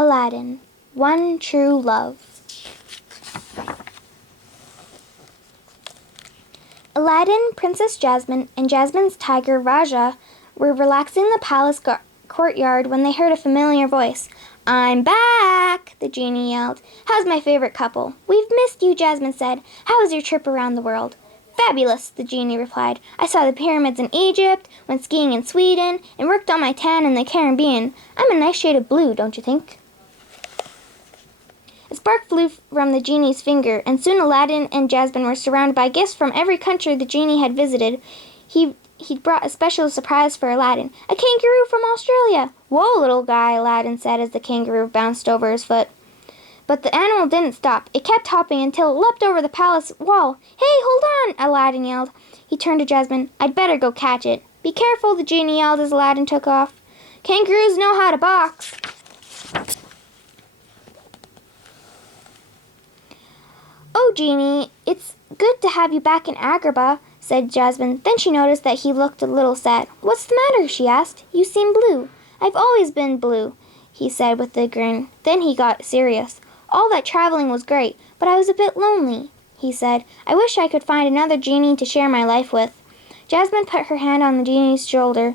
Aladdin, One True Love. Aladdin, Princess Jasmine, and Jasmine's tiger Raja were relaxing in the palace courtyard when they heard a familiar voice. "I'm back!" the genie yelled. "How's my favorite couple?" "We've missed you," Jasmine said. "How was your trip around the world?" "Fabulous," the genie replied. "I saw the pyramids in Egypt, went skiing in Sweden, and worked on my tan in the Caribbean. I'm a nice shade of blue, don't you think?" A spark flew from the genie's finger, and soon Aladdin and Jasmine were surrounded by gifts from every country the genie had visited. He'd brought a special surprise for Aladdin, a kangaroo from Australia. "Whoa, little guy," Aladdin said as the kangaroo bounced over his foot. But the animal didn't stop. It kept hopping until it leapt over the palace wall. "Hey, hold on!" Aladdin yelled. He turned to Jasmine. "I'd better go catch it." "Be careful," the genie yelled as Aladdin took off. "Kangaroos know how to box." "Oh, Genie, it's good to have you back in Agrabah," said Jasmine. Then she noticed that he looked a little sad. "What's the matter?" she asked. "You seem blue." "I've always been blue," he said with a grin. Then he got serious. "All that traveling was great, but I was a bit lonely," he said. "I wish I could find another genie to share my life with." Jasmine put her hand on the genie's shoulder.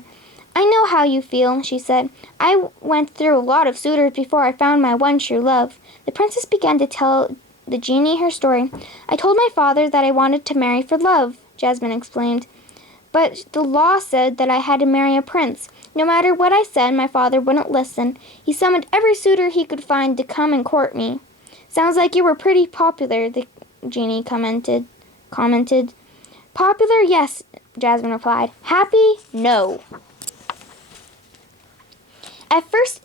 "I know how you feel," she said. "I went through a lot of suitors before I found my one true love." The princess began to tell the genie her story. "I told my father that I wanted to marry for love," Jasmine explained. "But the law said that I had to marry a prince. No matter what I said, my father wouldn't listen. He summoned every suitor he could find to come and court me." "Sounds like you were pretty popular," the genie commented. "Popular, yes," Jasmine replied. "Happy, no." "At first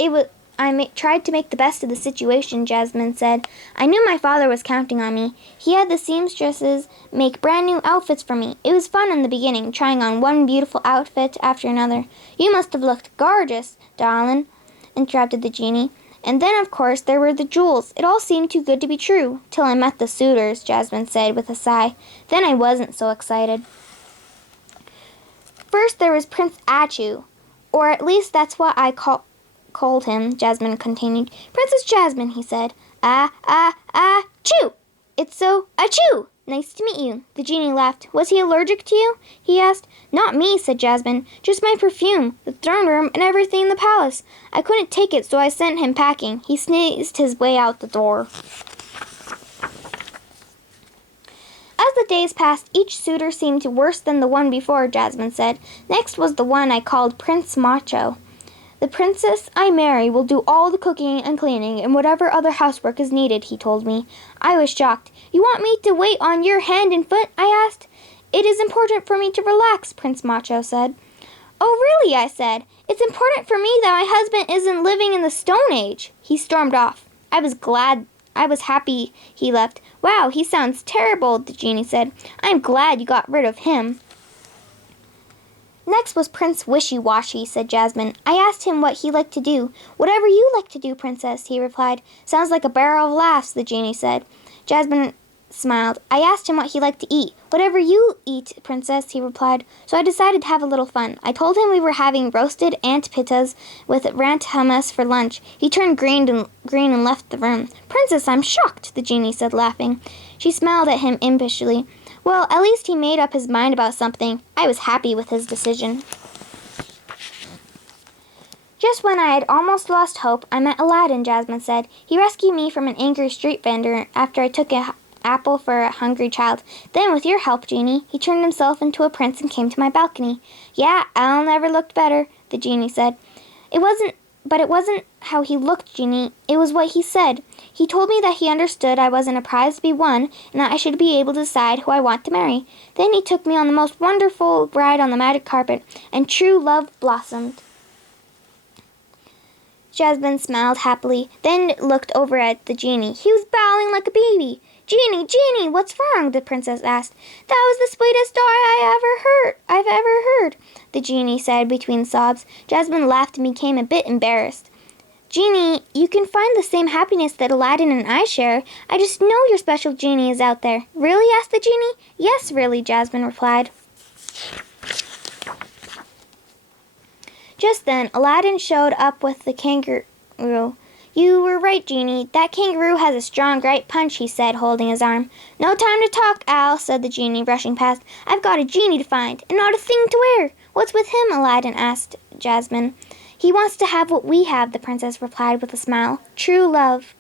I tried to make the best of the situation," Jasmine said. "I knew my father was counting on me. He had the seamstresses make brand new outfits for me. It was fun in the beginning, trying on one beautiful outfit after another." "You must have looked gorgeous, darling," interrupted the genie. "And then, of course, there were the jewels. It all seemed too good to be true, till I met the suitors," Jasmine said with a sigh. "Then I wasn't so excited." "First there was Prince Achu, or at least that's what I called him," Jasmine continued. "Princess Jasmine," he said. Choo! It's so, achoo! Nice to meet you." The genie laughed. "Was he allergic to you?" he asked. "Not me," said Jasmine. "Just my perfume, the throne room, and everything in the palace. I couldn't take it, so I sent him packing." He sneezed his way out the door. As the days passed, each suitor seemed worse than the one before, Jasmine said. "Next was the one I called Prince Macho. The princess I marry will do all the cooking and cleaning and whatever other housework is needed," he told me. I was shocked. "You want me to wait on your hand and foot?" I asked. "It is important for me to relax," Prince Macho said. "Oh, really?" I said. "It's important for me that my husband isn't living in the Stone Age." He stormed off. I was happy he left. "Wow, he sounds terrible," the genie said. "I'm glad you got rid of him." "Next was Prince Wishy-Washy," said Jasmine. I asked him what he liked to do. "Whatever you like to do, princess," he replied. "Sounds like a barrel of laughs," the genie said. Jasmine smiled. I asked him what he liked to eat. "Whatever you eat, princess," he replied. So I decided to have a little fun. I told him we were having roasted ant pittas with ranch hummus for lunch. He turned green and left the room. "Princess, I'm shocked," the genie said, laughing. She smiled at him impishly. Well, at least he made up his mind about something. I was happy with his decision. Just when I had almost lost hope, I met Aladdin, Jasmine said. "He rescued me from an angry street vendor after I took an apple for a hungry child. Then, with your help, Genie, he turned himself into a prince and came to my balcony." "Yeah, Al never looked better," the genie said. It wasn't how he looked, Genie. It was what he said. He told me that he understood I wasn't a prize to be won, and that I should be able to decide who I want to marry. Then he took me on the most wonderful ride on the magic carpet, and true love blossomed." Jasmine smiled happily, then looked over at the genie. He was bowing like a baby. Genie, what's wrong?" the princess asked. "That was the sweetest story I've ever heard," the genie said between sobs. Jasmine laughed and became a bit embarrassed. "Genie, you can find the same happiness that Aladdin and I share. I just know your special genie is out there." "Really?" asked the genie. "Yes, really," Jasmine replied. Just then, Aladdin showed up with the kangaroo. You were right, Genie. That kangaroo has a strong right punch, he said, holding his arm. No time to talk, Al, said the genie, rushing past. I've got a genie to find, and not a thing to wear. What's with him? Aladdin asked Jasmine. He wants to have what we have, the princess replied with a smile. True love.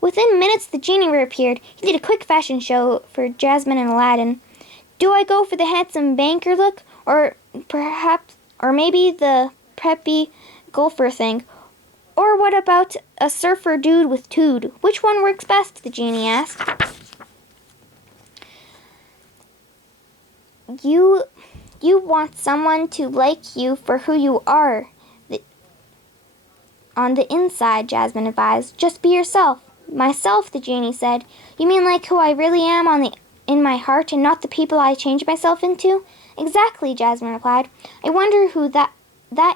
Within minutes, the genie reappeared. He did a quick fashion show for Jasmine and Aladdin. Do I go for the handsome banker look, or maybe the preppy golfer thing? Or what about a surfer dude with tood? Which one works best? The genie asked. You want someone to like you for who you are. On the inside, Jasmine advised. Just be yourself. Myself, the genie said. You mean like who I really am in my heart and not the people I change myself into? Exactly, Jasmine replied. I wonder who that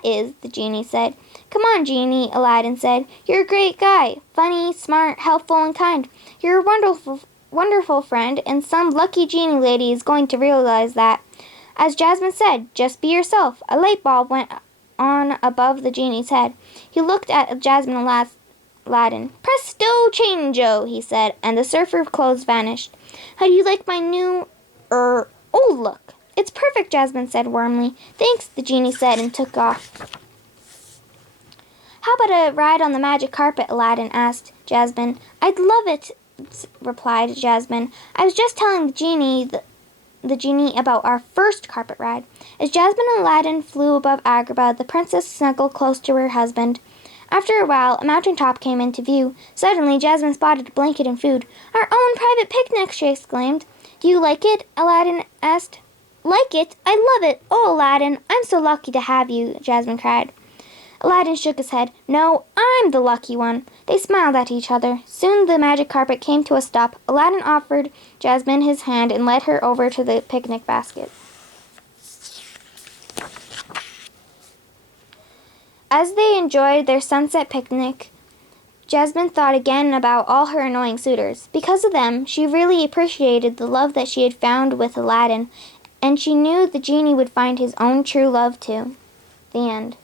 is, the genie said. Come on, Genie, Aladdin said. You're a great guy. Funny, smart, helpful, and kind. You're a wonderful friend, and some lucky genie lady is going to realize that. As Jasmine said, just be yourself. A light bulb went on above the genie's head. He looked at Jasmine and Aladdin. Presto changeo, he said, and the surfer clothes vanished. How do you like my new, old look? It's perfect, Jasmine said warmly. Thanks, the genie said, and took off. How about a ride on the magic carpet? Aladdin asked Jasmine. I'd love it, replied Jasmine. I was just telling the genie about our first carpet ride. As Jasmine and Aladdin flew above Agrabah, the princess snuggled close to her husband. After a while, a mountain top came into view. Suddenly, Jasmine spotted a blanket and food. Our own private picnic, she exclaimed. Do you like it? Aladdin asked. Like it? I love it. Oh, Aladdin, I'm so lucky to have you, Jasmine cried. Aladdin shook his head. No, I'm the lucky one. They smiled at each other. Soon the magic carpet came to a stop. Aladdin offered Jasmine his hand and led her over to the picnic basket. As they enjoyed their sunset picnic, Jasmine thought again about all her annoying suitors. Because of them, she really appreciated the love that she had found with Aladdin, and she knew the genie would find his own true love too. The end.